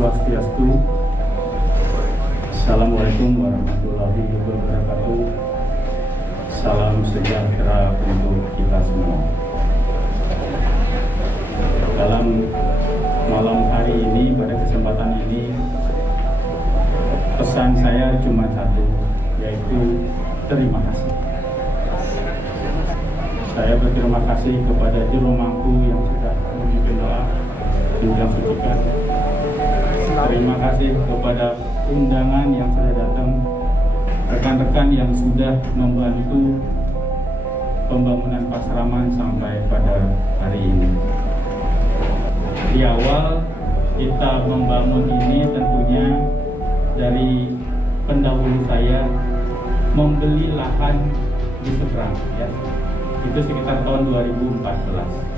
Swastiastu. Assalamualaikum warahmatullahi wabarakatuh. Salam sejahtera untuk kita semua. Dalam malam hari ini, pada kesempatan ini, pesan saya cuma satu, yaitu terima kasih. Saya berterima kasih kepada juru mampu yang sudah memimpin doa undang sucikan. Terima kasih kepada undangan yang sudah datang, rekan-rekan yang sudah membantu pembangunan Pasraman sampai pada hari ini. Di awal kita membangun ini tentunya dari pendahulu saya membeli lahan di seberang, ya. Itu sekitar tahun 2014.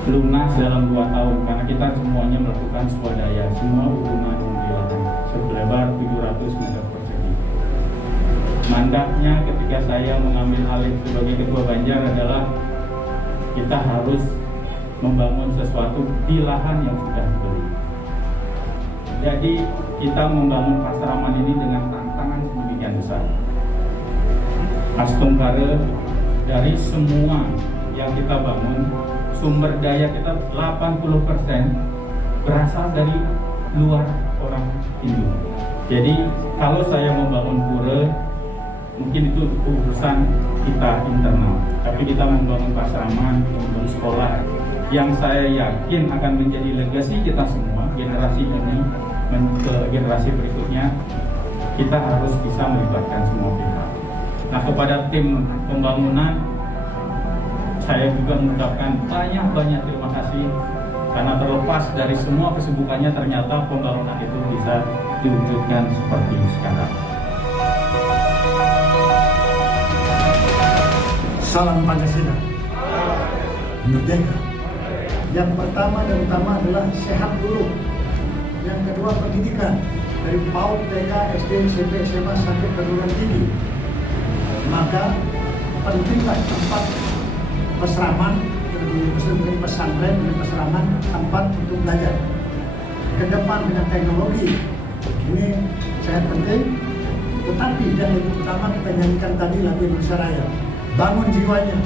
Lunas dalam 2 tahun karena kita semuanya melakukan swadaya, semua hubungan membeli lahan selebar 700 meter persegi. Mandatnya ketika saya mengambil alih sebagai ketua Banjar adalah kita harus membangun sesuatu di lahan yang sudah dibeli. Jadi kita membangun Pasraman ini dengan tantangan sedemikian besar. Astungkare dari semua yang kita bangun, sumber daya kita 80% berasal dari luar orang Hindu. Jadi kalau saya membangun pura, mungkin itu urusan kita internal. Tapi kita membangun Pasraman, membangun sekolah, yang saya yakin akan menjadi legasi kita semua, generasi ini ke generasi berikutnya, kita harus bisa melibatkan semua pihak. Nah, kepada tim pembangunan, saya juga mengucapkan banyak terima kasih karena terlepas dari semua kesibukannya ternyata pembangunan itu bisa diwujudkan seperti sekarang. Salam Pancasila, merdeka. Yang pertama dan utama adalah sehat dulu. Yang kedua pendidikan dari PAUD, TK, SD, SMP, SMA sampai perguruan tinggi. Maka pentinglah tempat Pasraman, pesantren, Pasraman tempat untuk belajar. Ke depan dengan teknologi ini sangat penting. Tetapi yang lebih utama kita nyanyikan tadi lagu Indonesia Raya. Bangun jiwanya.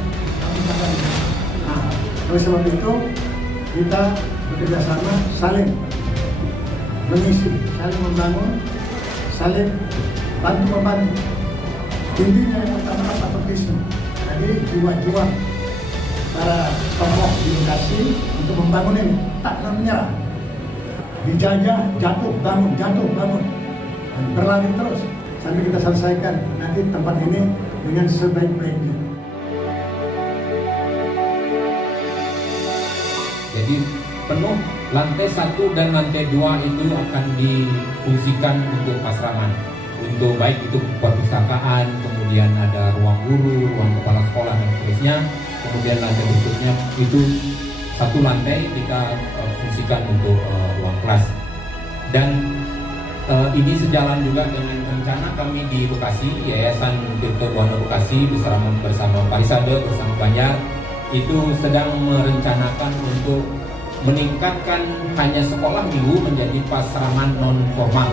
Nah, oleh sebab itu kita bekerja sama, saling mengisi, saling membangun, saling bantu membantu. Intinya yang pertama patriotisme. Jadi jiwa-jiwa para tokoh di lokasi untuk membangun ini tak pernah menyerah. Dijajah, jatuh, bangun, dan berlanjut terus sampai kita selesaikan nanti tempat ini dengan sebaik-baiknya. Jadi penuh lantai 1 dan lantai 2 itu akan difungsikan untuk Pasraman. Untuk baik itu perpustakaan, kemudian ada ruang guru, ruang kepala sekolah dan seterusnya. Kemudian lantai berikutnya itu 1 lantai kita fungsikan untuk ruang kelas. Dan ini sejalan juga dengan rencana kami di Bekasi, Yayasan Tirta Buana Bekasi bersama Parisade bersama Banjar itu sedang merencanakan untuk meningkatkan hanya sekolah minggu menjadi Pasraman non formal.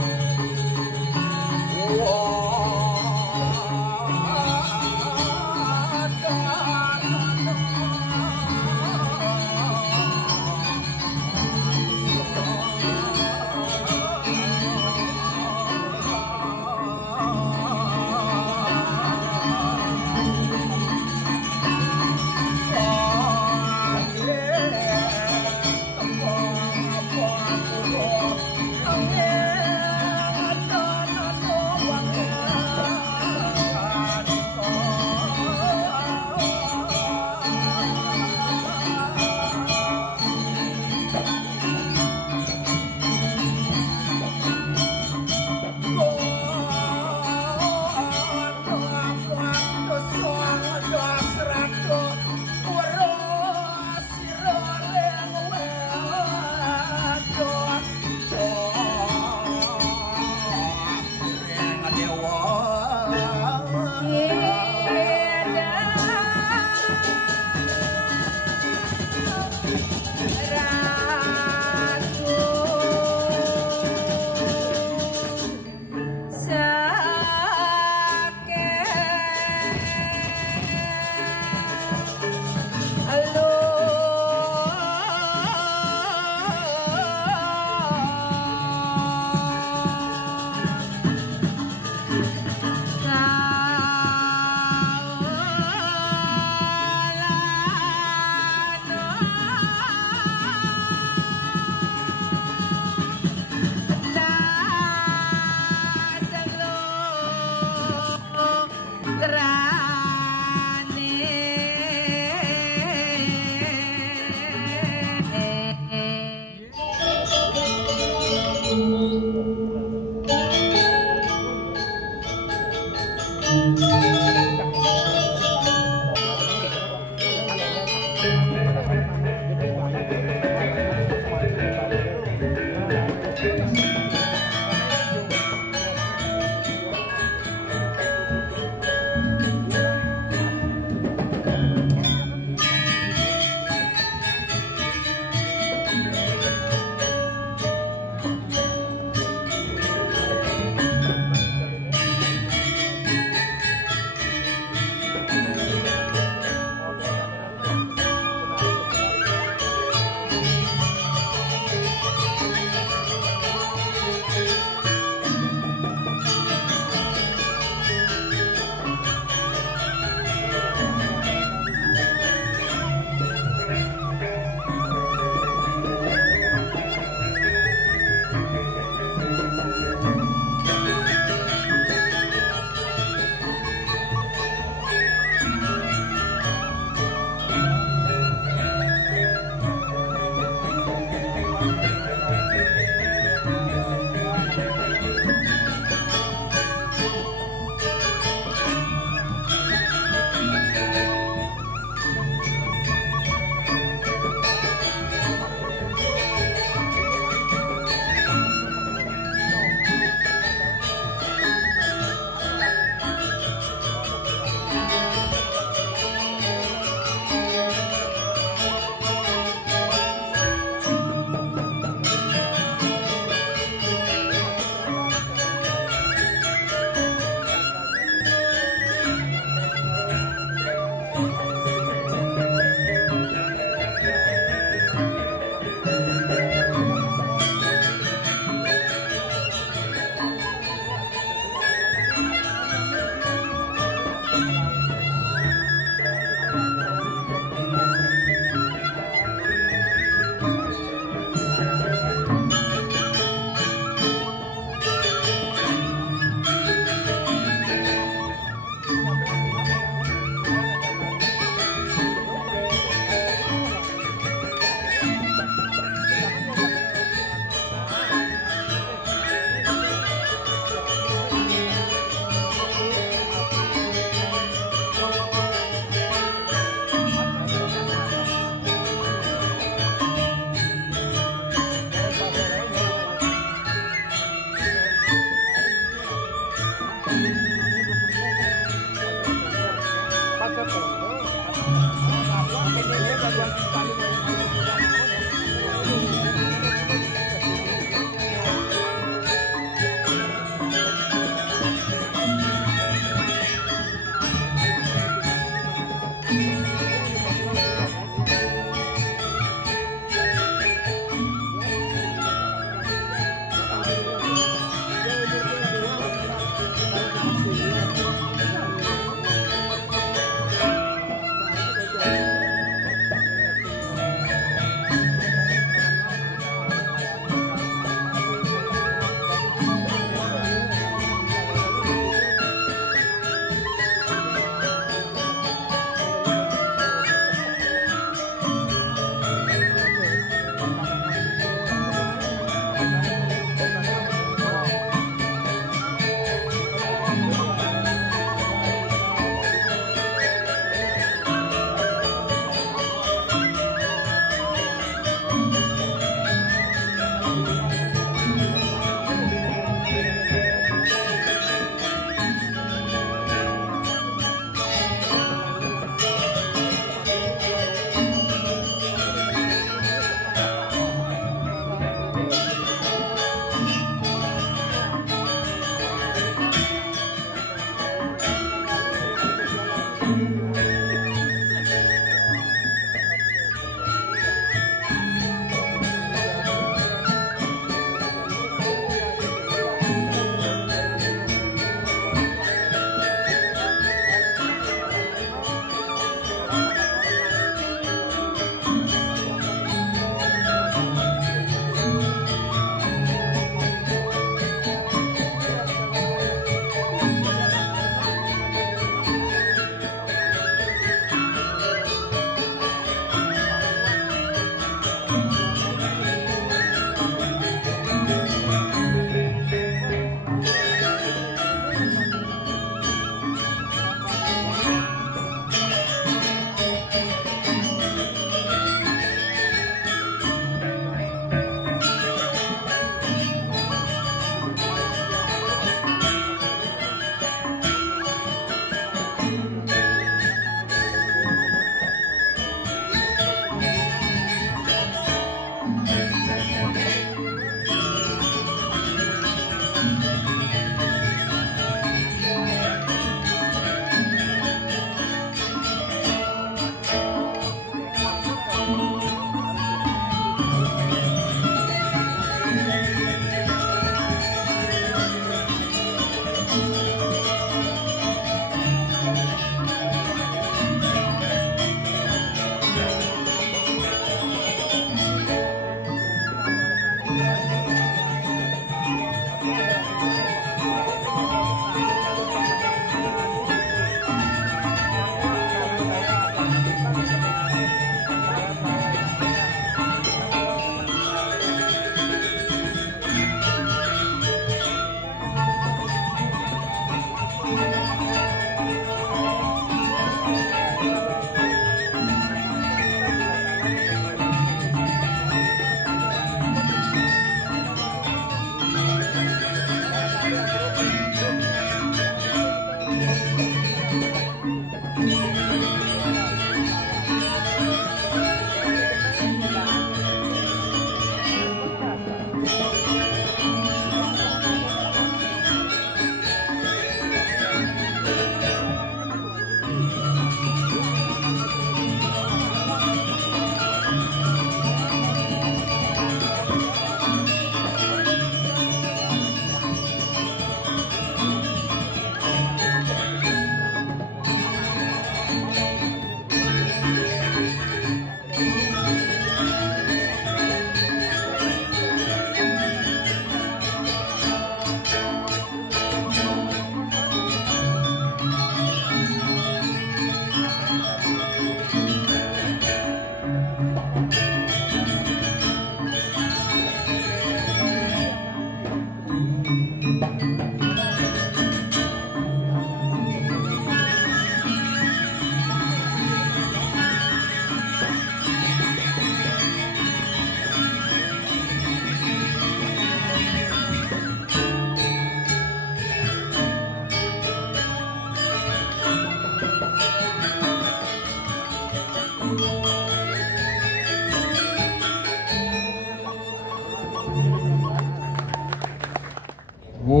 mau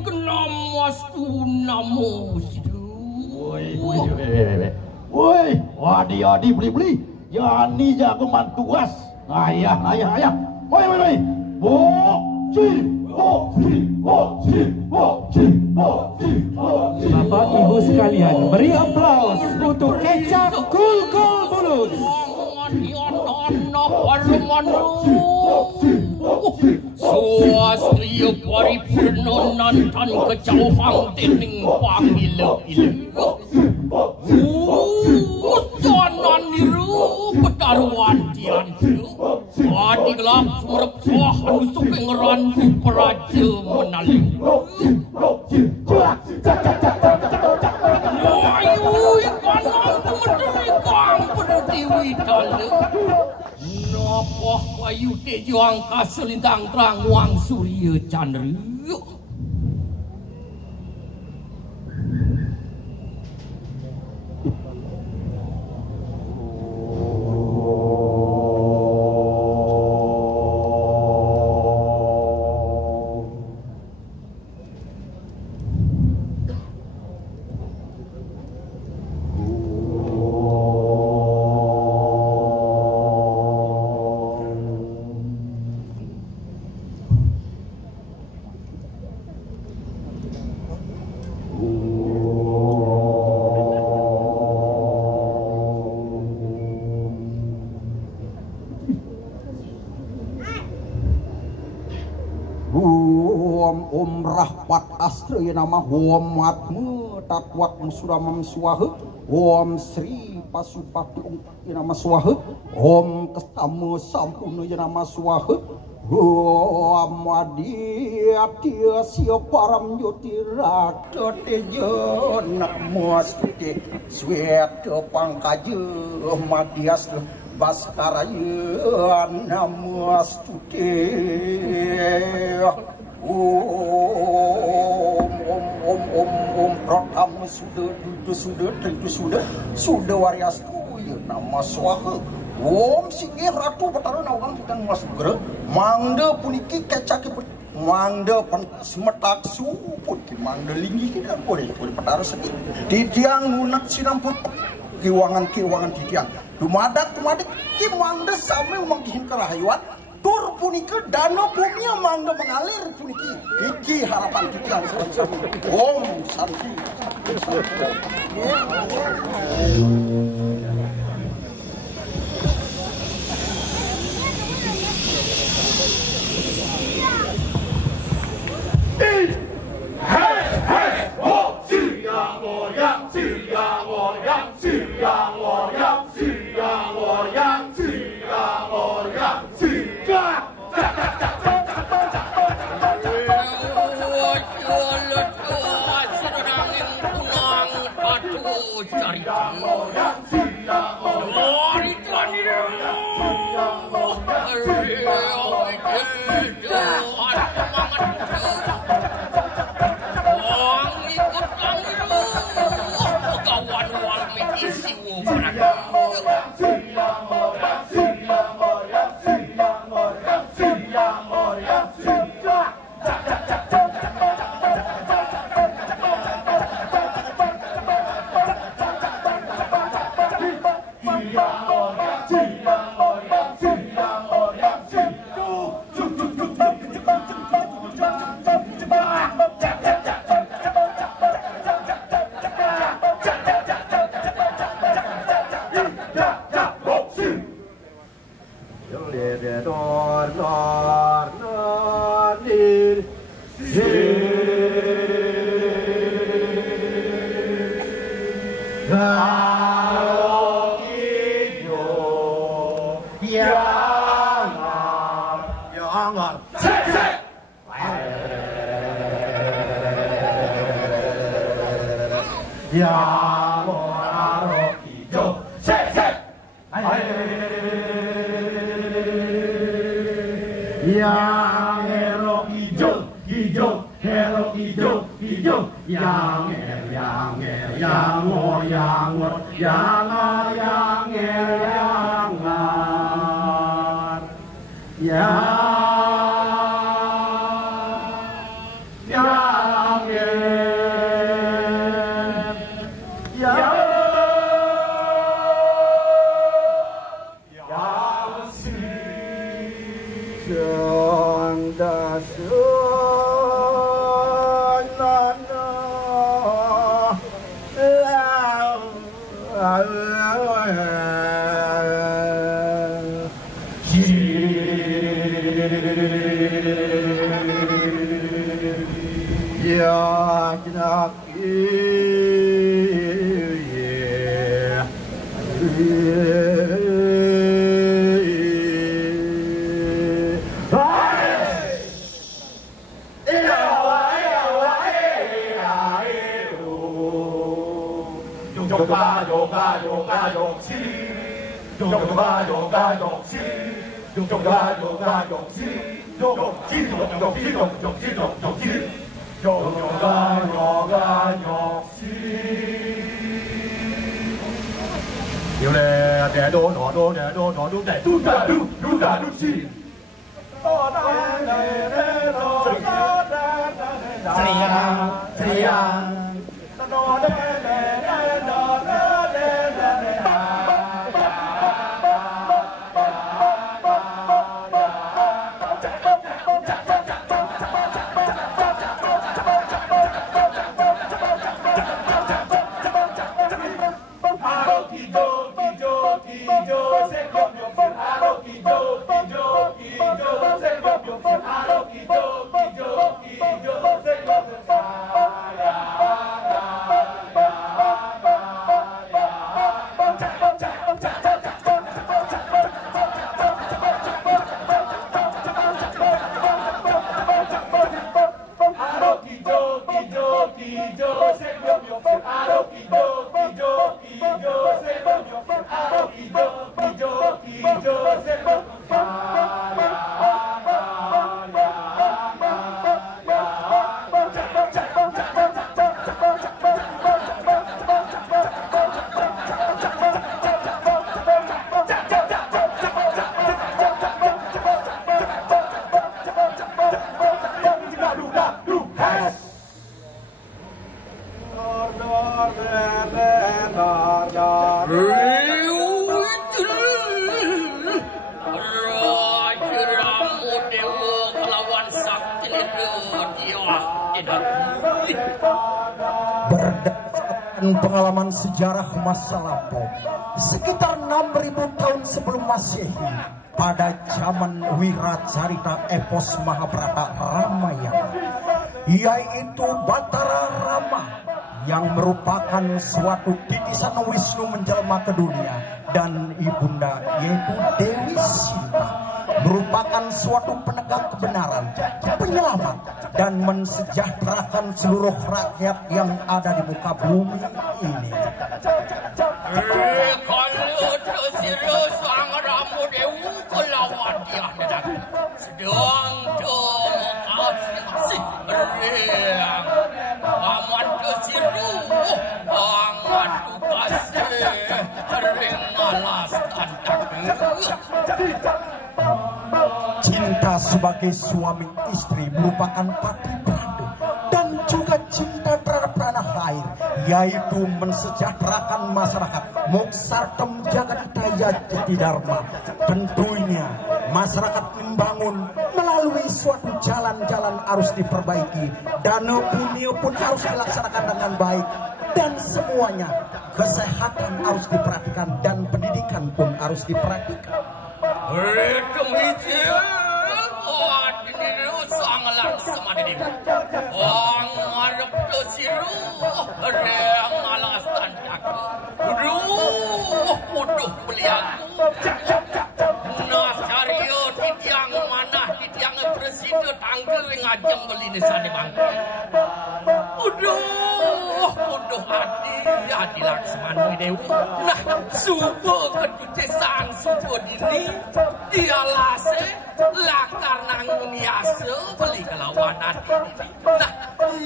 kenam wastu namo sidu. Woi, adi beli. Yani jago mantuas. Ayah. Woi. Bapak Ibu sekalian, beri aplaus untuk Kecap Kul Bulut. Swastria paripurna nantan kejauhan tening pangila-ila. Janan niru pedaruan dianju. Adi gelap sumerep sahan supengran peraja menaling. Ayu kanang temederi kang pertiwi tale. Napa wayu tejo angka selintang terang wang surya candra. Rahpat astra nama Om Matmu tatwat musuramam swaha Om Sri Pasupati nama swaha Om Kestama Sampurna nama swaha Om Adiatya Siaparam Yotirata Tejo Namo Astuti Sweta Pangkaja Matias Baskaraya Namo Astuti Om Pratama sudah wariastu ya nama swaha Om Singgih Ratu Batara Nawangan kita masuk gerak mangda puniki kecak mangda semetak suput mangda linggi kita boleh Batara sedih titiang ngunak sinamput kiwangan titiang dumadak ki mangda sampai mangkihin kerahayuan tur punika dana bumi mangga mengalir puniki iki harapan kita sami Om Santi yang Berdasarkan pengalaman sejarah masa lampau, sekitar 6.000 tahun sebelum Masehi, pada zaman Wiracarita epos Mahabharata Ramayana, yaitu Batara Rama yang merupakan suatu titisan Wisnu menjelma ke dunia, dan ibunda yaitu Dewi Sinta merupakan suatu penegak kebenaran, penyelamat, dan mensejahterakan seluruh rakyat yang ada di muka bumi ini. Kalau tersiru sang Ramu Dewu kelawan dia sedang asing riang aman tersiru aman kasih ring alas tandak. Cinta sebagai suami istri merupakan pati padu, dan juga cinta terhadap tanah air, yaitu mensejahterakan masyarakat. Moksartem Jagaditaya Jati Dharma. Tentunya masyarakat membangun melalui suatu jalan-jalan harus diperbaiki, dana punya pun harus dilaksanakan dengan baik, dan semuanya kesehatan harus diperhatikan, dan pendidikan pun harus diperhatikan. Adi Laksmana Dewi. Nah, subuh keducesan subuh dini dialase lakar nangun yase beli kelawan adi dini. Nah,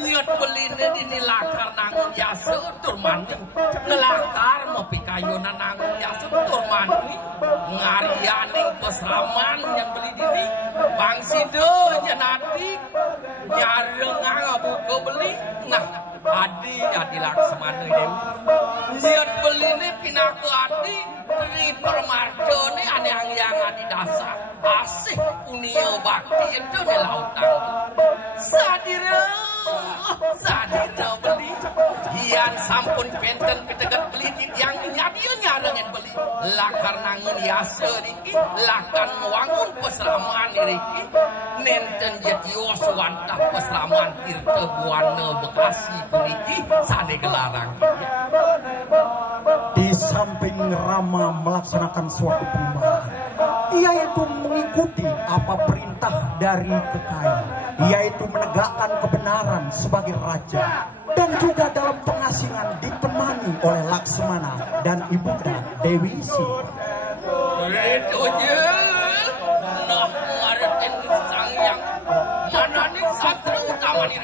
nyet beli dini lakar nangun yase turmani ngelakar mopi kayunan nangun yase turmani ngarianing pesraman yang beli dini bang sido jenati nyarengang buka beli. Nah, Adi Laksmana Dewi lihat beli ini pinaku Adi di permarjo ini ada yang adi dasar asik punia bakti itu di lautan. Sadira beli. Ian sampun penten pitegat beli yang nyadio nyarengen beli. Lakar nangun yasa riki, lakar wangun peseraman riki. Nenten jetios wantah peseraman tirte buana Bekasi riki sane gelarang. Di samping Rama melaksanakan suatu perubahan, yaitu mengikuti apa perintah dari kekayaan, yaitu menegakkan kebenaran sebagai raja, dan juga dalam pengasingan ditemani oleh Laksmana dan ibunda Dewi Sinta. Itu je, nah ngareten sang yang mana nih satria utama nih,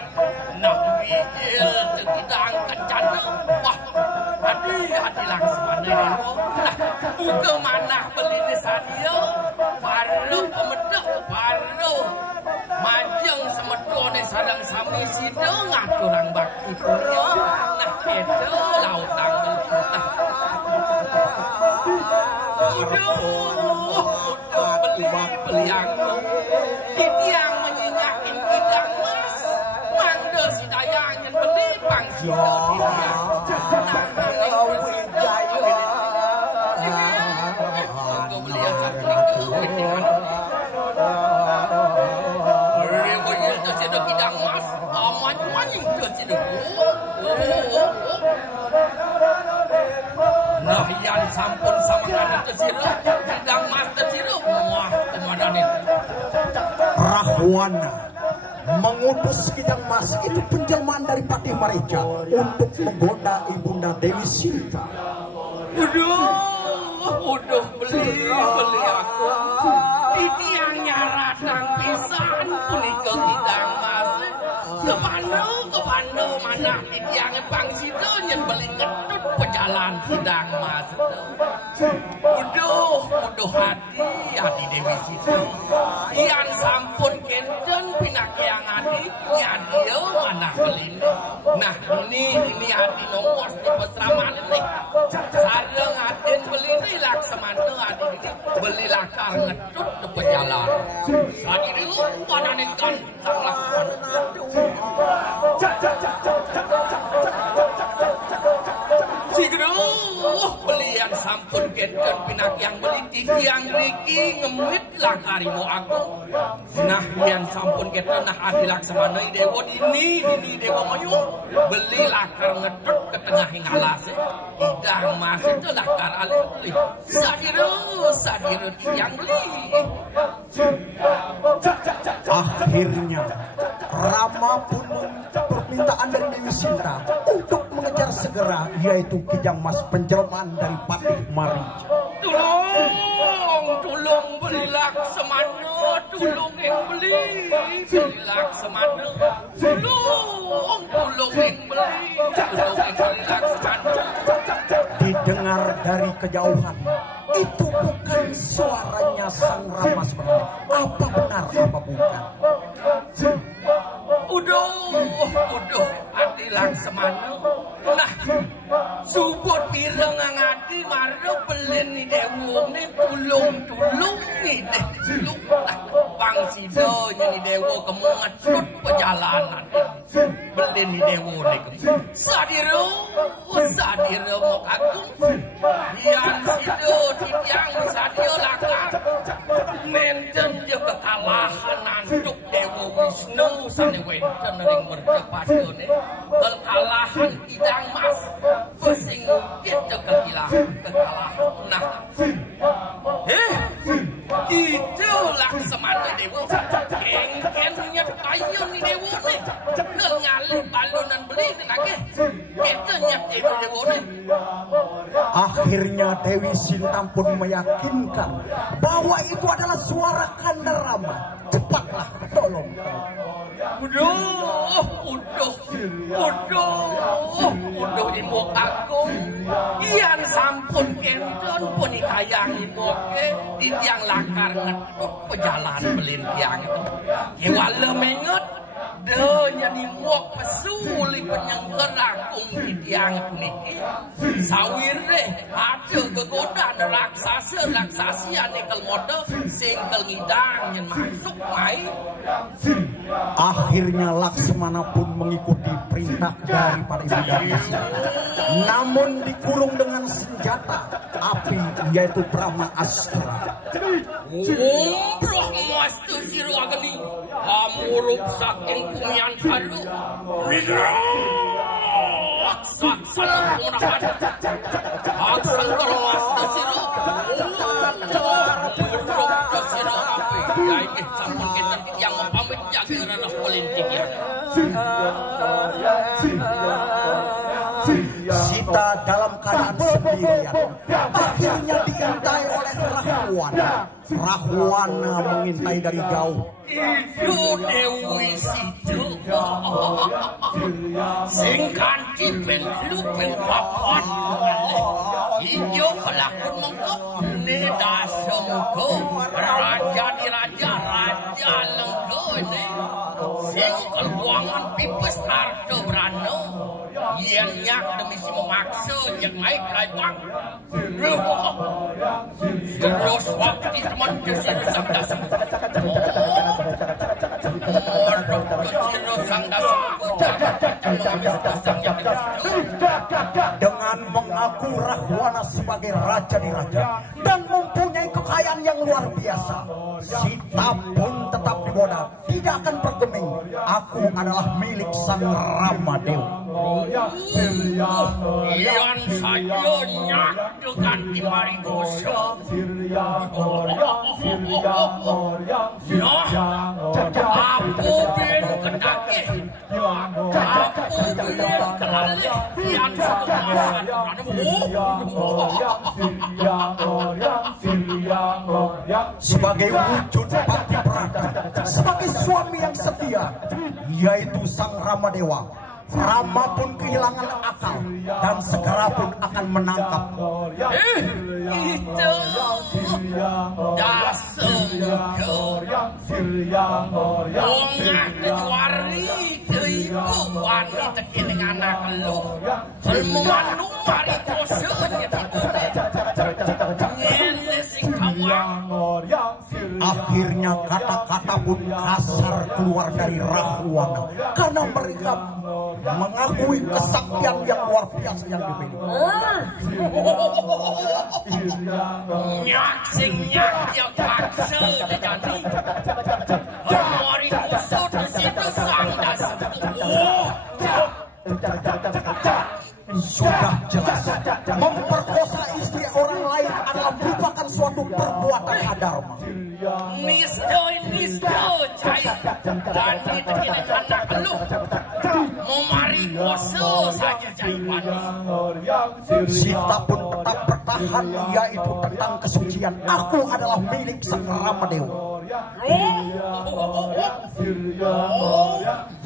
nah bijil kita angkat canda, wah hati Laksmana itu, nah buka mana beli desa dia, baru pemedek baru majeng semedo nih sarang sami sida ngaturang bakti punya, nah itu lautan nah. Udah beli aku yang menyenyakin bidang mas mangga si dayangin beli pangsi nah yang sampun sama ada tersiru bidang mas tersiru wah komandan itu Rahwana mengutus Kijang Mas itu penjelmaan dari Patih Mareja untuk menggoda ibunda Dewi Sinta. Udah beli aku di tiangnya radang pisan puli ke Kijang Mas kemana mana di tiangnya pangsido yang beli ngedut pejalan Kijang Mas udah hati Dewi Sinta yang sampun kenten pinak yang hati nyadio mana beli nah ini hati nomor di peseraman ini sarang hati beli ini Laksmana hati ini beli lakar ngedut ke pejalan hati dulu pananikan sang Laksmana belian sampun kenten pinak yang beli tiang riki ngemit lakarimu aku nah yang sampun kenten nah hati Laksmana dewa ini dewa mayu beli lakar ngedut ke tengah ngalas Kijang Mas itu lakar alih beli sadiru yang beli akhirnya Rama pun permintaan dari Dewi Sinta untuk mengejar segera yaitu Kijang Mas penjelmaan dari Patih Mareja. Tolong beli Laksmana, tolong yang beli Laksmana, tolong yang beli Laksmana. Didengar dari kejauhan, itu bukan suaranya sang Rama sebenarnya. Apa benar, apa bukan? Udah hati Laksmana. Nah, subut pireng ngati mardo belen ni dewo ni tulung ni tulung lah pangsido ni dewo kemu ngetut perjalanan belen ni dewo ni sadiro mau agung yang sido tiang sadio lakar nenten je kekalahan nanduk dewo Wisnu sane wenten ring berdebat ni kekalahan Kijang Mas pusing gitu kekalahan nah itu Laksmana dewo kengken punya kayu ni dewo ni ngalih balunan beli lagi itu nyat dewo ni akhirnya Dewi Sinta pun meyakinkan bahwa itu adalah suara Kanda Rama. Cepatlah tolong udah ibu agung ian sampun kenten pun ikayang ibu di tiang lakar ngetuk pejalan belin tiang itu kewala menget Denya ni muak mesuli penyenggerakung tiang niki. Sawir deh ada kegoda raksasi ane kelmoda singkel ngidang yang masuk mai. Akhirnya Laksmana pun mengikuti perintah daripada ibundanya. Namun dikurung dengan senjata api yaitu Brahma Astra. Umroh master siro agani amuruk saking kumian saru saksana punakan aksan kalau master siro umroh siro api yaini sampun kita yang mempamit jaga ranah politik ya. Sita dalam keadaan sendirian akhirnya diintai oleh Rahwana. Rahwana mengintai dari jauh. Itu Dewi Situ sing kanti pengluping papan hijau kelakun mengkep ni dasengko raja di raja lengko ni sing keluangan pipes harta berano yang nyak demi si memaksa yang naik laibang terus waktu teman kesini sang dasar dengan mengaku Rahwana sebagai raja di raja dan mempunyai kekayaan yang luar biasa, Sita pun tetap digoda, tidak akan bergeming. Aku adalah milik sang Ramadewa. Yang saja nyak dengan dimari gosok. Aku bin kedaki, aku bin kelali, yang sebagai wujud bakti Brata, sebagai suami yang setia, yaitu sang Ramadewa. Rama pun kehilangan akal dan segera pun akan menangkap. Itu dasengko Ongak kejuari Ibu wanita dengan anak lu Kelmuan mari kosonya Ngene sing kawan. Akhirnya kata-kata pun kasar keluar dari Rahwana karena mereka mengakui kesaktian yang luar biasa yang dimiliki. Nyak sing nyak yang paksa dijadi. Mari kusut di situ sang dasar. Sudah jelas memperkosa istri orang lain adalah merupakan suatu perbuatan adharma. Nisdo cai Tadi tidak anak lu memari koso saja cai pani. Sita pun tetap bertahan, yaitu tentang kesucian. Aku adalah milik sang Ramadewa.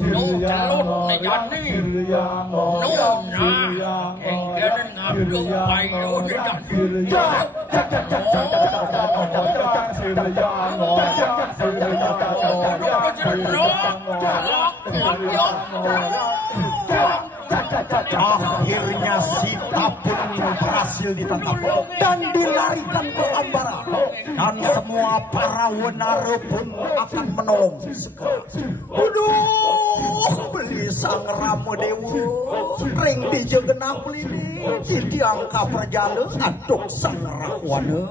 No telur nejani no nah enggan ngabdo payo nejani. Akhirnya Sita pun berhasil ditangkap dan dilarikan ke Ambara, dan semua para wanara pun akan menolong. Aduh, beli sang Ramadewa ring dijegenah ini diangka perjala aduk sang Rahwana.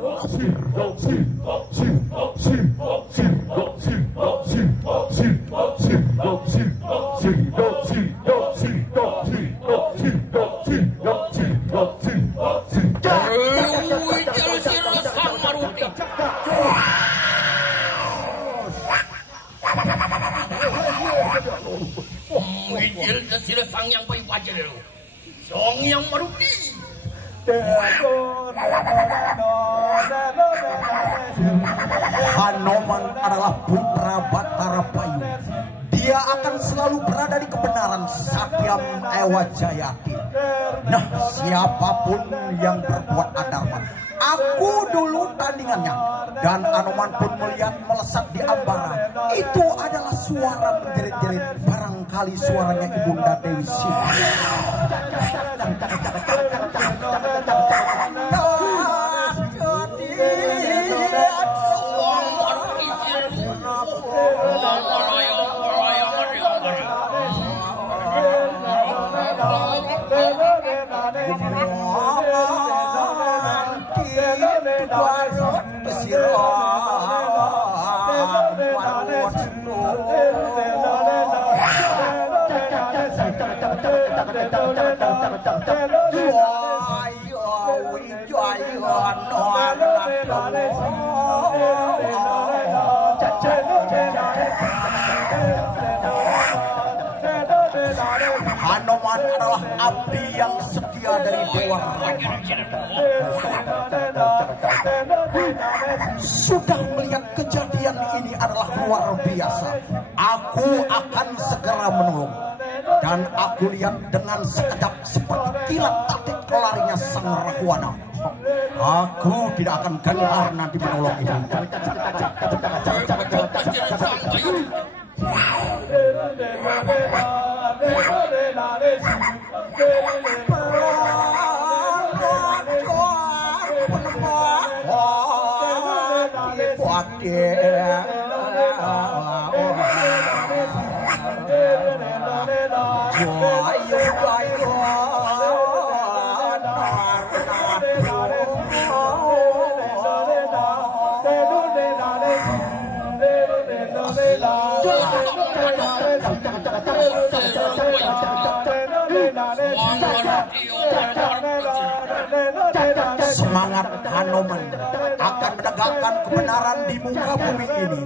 Sila sang yang baik wajah dulu, sang yang merugi. Hanoman adalah putra Batara Bayu. Dia akan selalu berada di kebenaran. Satyam Ewa Jayati. Nah, siapapun yang berbuat adharma Aku dulu tandingannya. Dan Anoman pun melihat melesat di ambara. Itu adalah suara menjerit-jerit. Barangkali suaranya Ibunda Dewi Sinta. Anoman adalah abdi yang setia dari Dewa Rama. Sudah melihat kejadian ini adalah luar biasa. Aku akan segera menolong. Dan aku lihat dengan sekejap seperti kilat tatik larinya sang Rahwana. Aku tidak akan gentar nanti menolong ibu. Semangat Anoman akan menegakkan kebenaran di muka bumi ini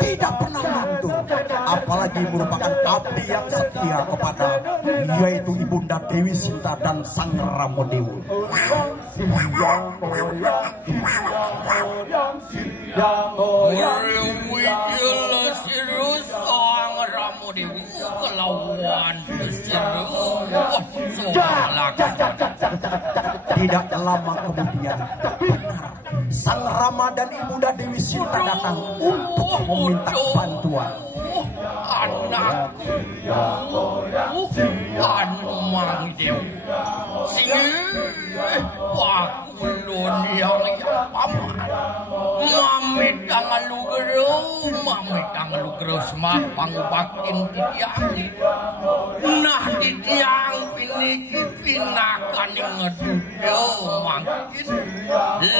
tidak pernah luntur, apalagi merupakan abdi yang setia kepada yaitu Ibunda Dewi Sinta dan Sang Ramodewa. Tidak lama kemudian, benar, Sang Rama dan Ibunda Dewi Sinta datang untuk meminta bantuan. Anakku, Anoman Dewi, pakulun yang paman, mamit tangan lugero semah pangubakin titiang. Nah titiang piniki pinakan ngedudo mangkin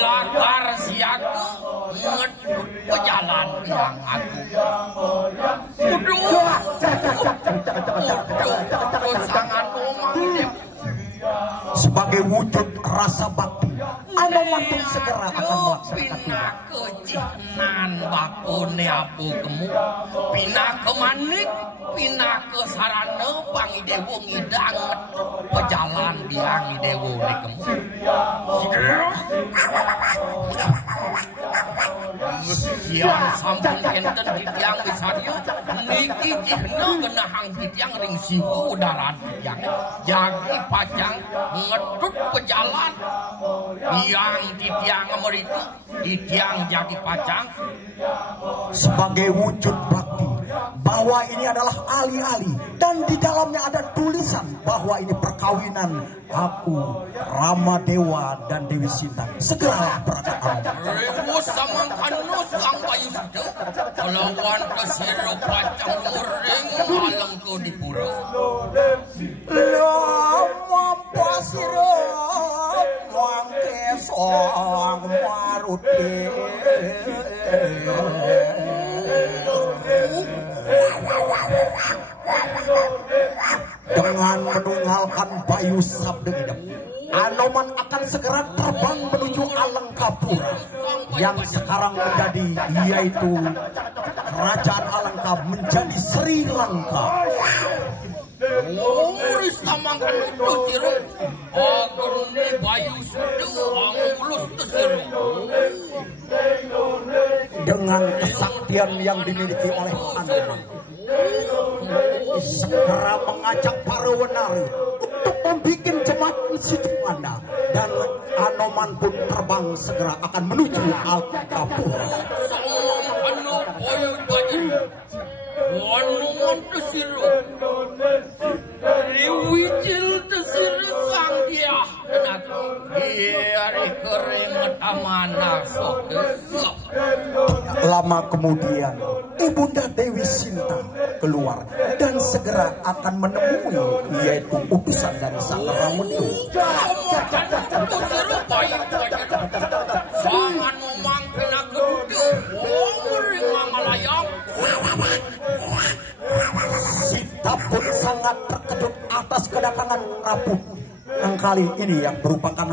lakar siaga ngedud pejalan yang aku. Uduh sangat Anoman Dewi. Sebagai wujud rasa bakti, Anoman pun segera akan melaksanakan tugas. Kecinan bakone abu kemu, pina kemanik, pina kesarana pangidewo ngidang pejalan biang idewo ne kemu. Siang sampun enten titiang wisaryo, niki jihna genahang titiang ring sihu dalan titiang. Jagi pajang ngedut pejalan, yang titiang mereka, titiang jagi pajang. Sebagai wujud bakti bahwa ini adalah alih-alih dan di dalamnya ada tulisan bahwa ini perkawinan aku, Ramadewa dan Dewi Sinta. Segeralah berangkat Anoman. Rewo samangkan sang bayu sudah, lawan kesiro pacang muring malang ke dipura. Pasiro mangke song maruti dengan menunggalkan bayu sabda hidup. Anoman akan segera terbang menuju Alengkapura yang sekarang menjadi yaitu kerajaan Alengka menjadi Sri Lanka. Muris samangkan itu ciro, agar ni bayu sudah angulus tersiru. Dengan kesaktian yang dimiliki oleh Anoman, segera mengajak para wenari untuk membuat jembatan Situmanda, dan Anoman pun terbang segera akan menuju Alkapura. Anoman Desiro, Riwijil Desiro sang dia, hari kering tamana sok. Lama kemudian Ibunda Dewi Sinta keluar dan segera akan menemui yaitu utusan dari Sang Ramedewa. Jangan ngomong kena keduduk, mangalayang. Sinta pun sangat terkejut atas kedatangan Prabu yang kali ini yang merupakan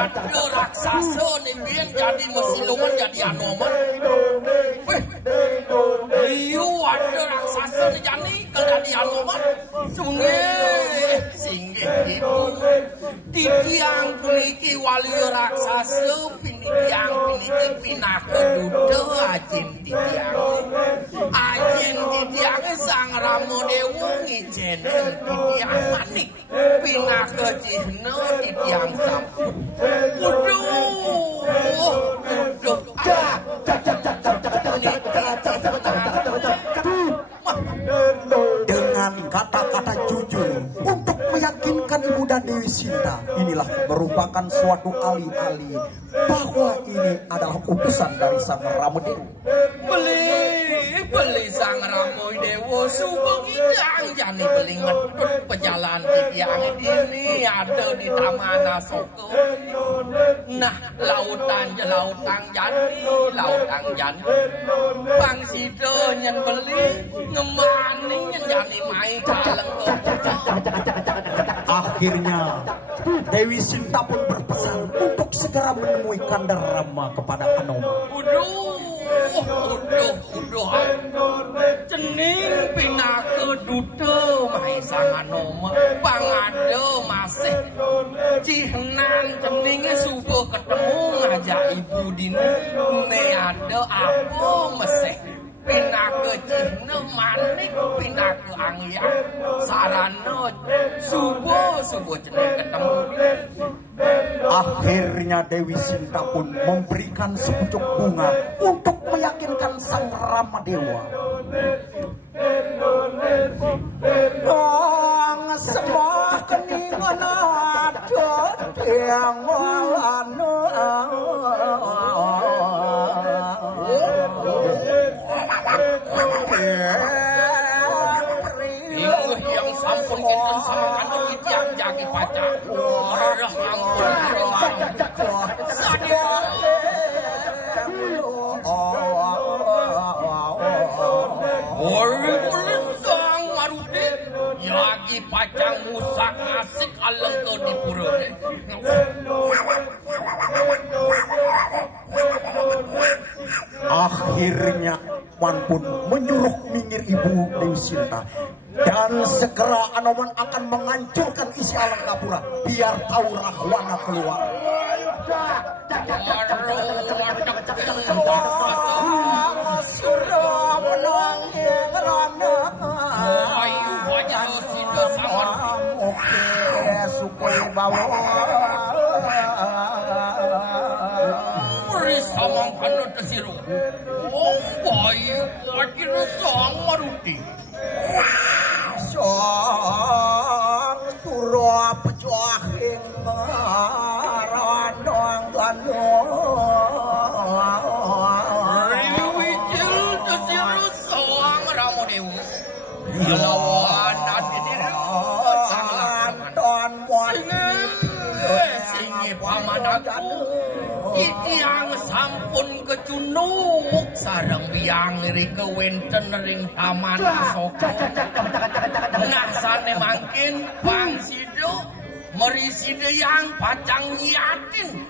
ada raksasa nih biar jadi mesiluman jadi Anoman. Iyo ada raksasa nih jadi Anoman. Singgih itu di tiang puniki wali raksasa pinikiang puniki pinaka duda ajin di tiang Sang Ramedewa ngijenen di tiang manik pinaka cihna di tiang sampun. Dengan kata-kata jujur untuk meyakinkan Ibunda Dewi Sinta, inilah merupakan suatu alih-alih bahwa ini adalah utusan dari Sang Ramedewa. Beli Sang Ramedewa subeng idang jani beli ngedut pejalan di tiang ini ada di Taman Asoko. Nah, lautan jani Bang Sido nyen beli ngemani nyen jani mai kaleng. Akhirnya Dewi Sinta pun berpesan untuk segera menemui Kandarama kepada Anoman. Uduh, cening pinaka duda mai Sang Anoman pangada masih cihnan cening subuh ketemu ngajak ibu dini ne ada apa meseh pinaka cihna manik pinaka angyang sarana subuh cening ketemu. Akhirnya Dewi Sinta pun memberikan sepucuk bunga untuk meyakinkan Sang Ramedewa. Dong semua keningan ada yang walanu. Yang sampun kita sama kantor yang jagi pacar. Sang Maruti yagi pacang musak asik aleng ke di pura. Akhirnya Anoman pun menyuruh minggir Ibu Dewi Sinta dan segera Anoman akan menghancurkan isi Alkapura biar tahu Rahwana keluar. Samang kanu tesiru. Bayu wajib Sang Maruti. Sang turo pejuahin ranong ganu. Riwijil tesiru Sang Ramedewa. Lawan nanti Sang Don singi pamanaku. Itiang sampun kecunuk sareng biang ri kewenten ring Taman Asoko. Nah sane mangkin Bang Sido meri sideyang pacang nyiatin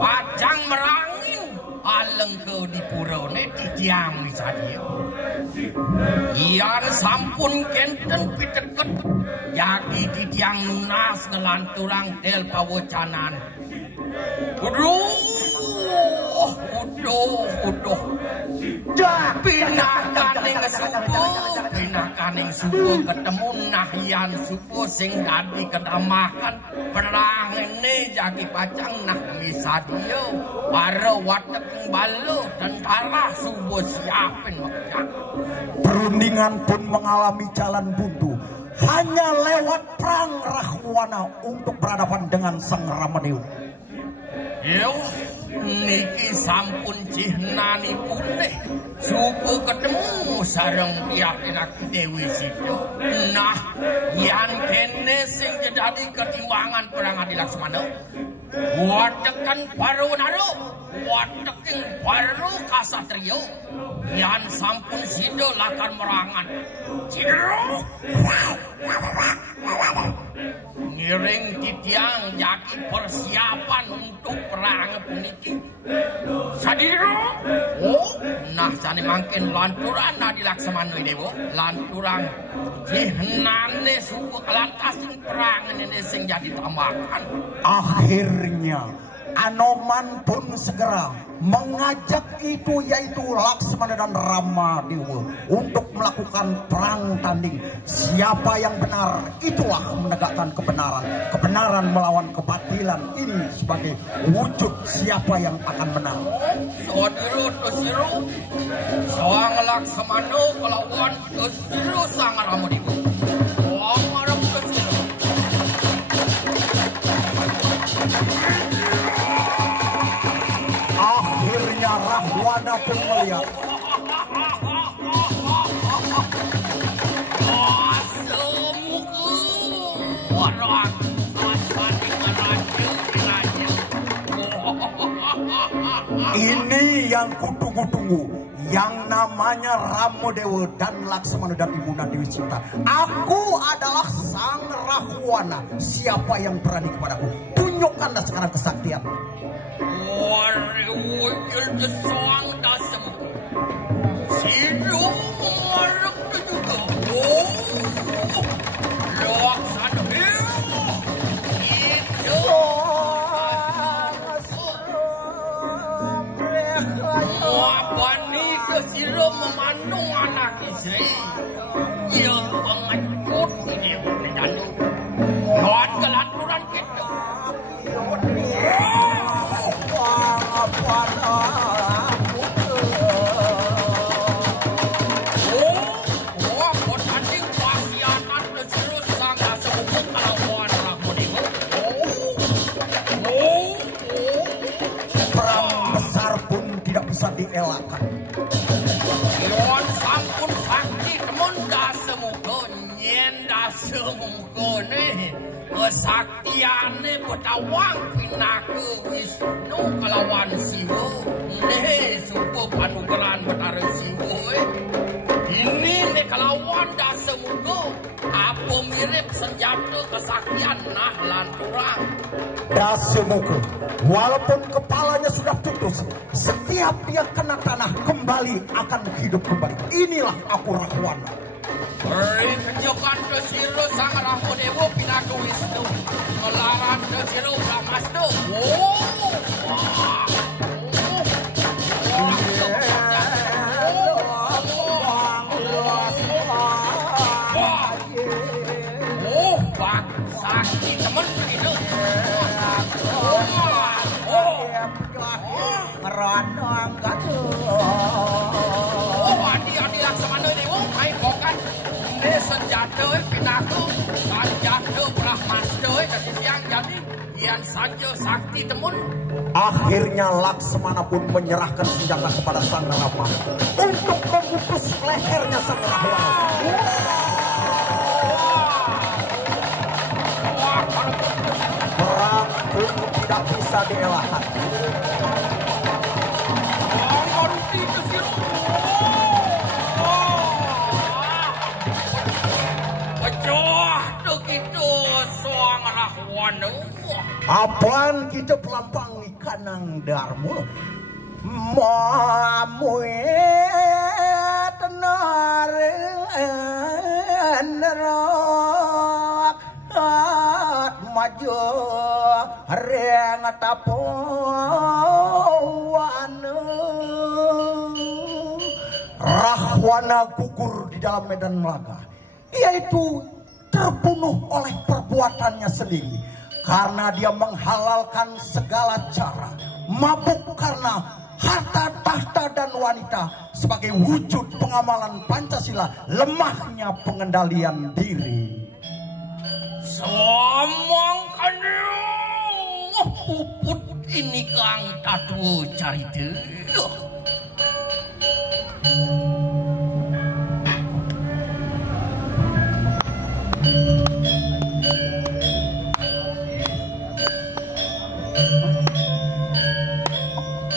pacang merangin aleng ke di purone titiang misalnya. Yang sampun kenten piteket yaki titiang nunas ngelanturang del pawocanan. Uduh. Pinakaning subuh ketemu nahyan subuh sing dadi kedamakan perang ini jaki pacang nah misadio para watek balo tentara subuh siapin makjak. Perundingan pun mengalami jalan buntu hanya lewat perang Rahwana untuk berhadapan dengan Sang Ramadewa. Yo, niki sampun cihnani putih subuh ketemu sareng pihak Dewi Sido. Nah, yan kene sing jadi ketimbangan perang Adi Laksmana. Watekan baru naro, watekin baru kasatrio. Yan sampun Sido lakan merangan. Sido. Ngiring titiang jaki persiapan untuk perang puniki. Sadiro. Oh, nah jane mangkin lanturan Adi Laksmana Dewa, lanturan jihnane suku kelantas perang ini sing jadi tambahan. Akhirnya Anoman pun segera mengajak itu yaitu Laksmana dan Ramadewa untuk melakukan perang tanding. Siapa yang benar itulah menegakkan kebenaran. Kebenaran melawan kebatilan ini sebagai wujud siapa yang akan menang. Saudara Dosiru, Sang Laksmana kelawan Dosiru Sang Ramadewa. Lamarap Dosiru. Akhirnya Rahwana pun melihat ini yang kutunggu-tunggu, yang namanya Ramadewa dan Laksmana dan Ibunda Dewi Sinta. Aku adalah Sang Rahwana. Siapa yang berani kepadaku? Tunjukkanlah sekarang kesaktian. Wujud seorang dasar Sido memaruk juga. Oh, Laksana itu Wabani ke Sido memandung anak istri yang pengecut ini dan buat kelanturan kita. Bisa dielakkan. Yon sampun sakti temun dasemuka nyenda semuka nih kesaktiane petawang pinake Wisnu kelawan Siwa nih suku panugeran Betara Siwa ini nih kelawan dasemuka apa mirip senjata kesaktian nah lanturang. Dasemuka walaupun kepalanya sudah putus, setiap dia kena tanah kembali akan hidup kembali. Inilah aku Rahwana. Beri penjokan Dosiru Sang Ramadewa pinake Wisnu melawan Dosiru Brahmastra. Sakti teman begitu. Meronong katu. Adi Laksmana Dewa ai bokan ne senjata pinaku senjata Brahmastra dari siang jadi yang saja sakti temun. Akhirnya Laksmana pun menyerahkan senjata kepada Sang Rama untuk membungkus lehernya Sang Rahwana. Perang pun tidak bisa dielakkan. Apaan kita pelampangi kanang darmu mamuet narenok maju reng tapuan. Rahwana gugur di dalam medan laga. dia itu terbunuh oleh perbuatannya sendiri karena dia menghalalkan segala cara, mabuk karena harta, tahta, dan wanita sebagai wujud pengamalan Pancasila, lemahnya pengendalian diri. Samangkan puput ini kang tatu carita.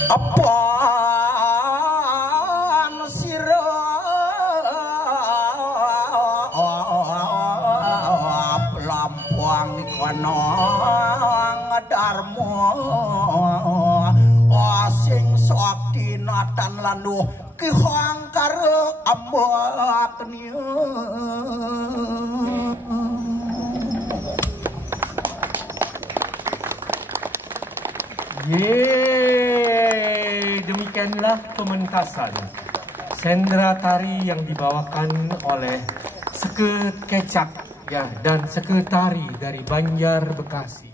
Apaan sirap lampuang kono ngedarmo asing sok dinatan landuh kihang karo ambak niu. Demikianlah pementasan sendera tari yang dibawakan oleh Seke Kecak ya, dan Seke Tari dari Banjar Bekasi.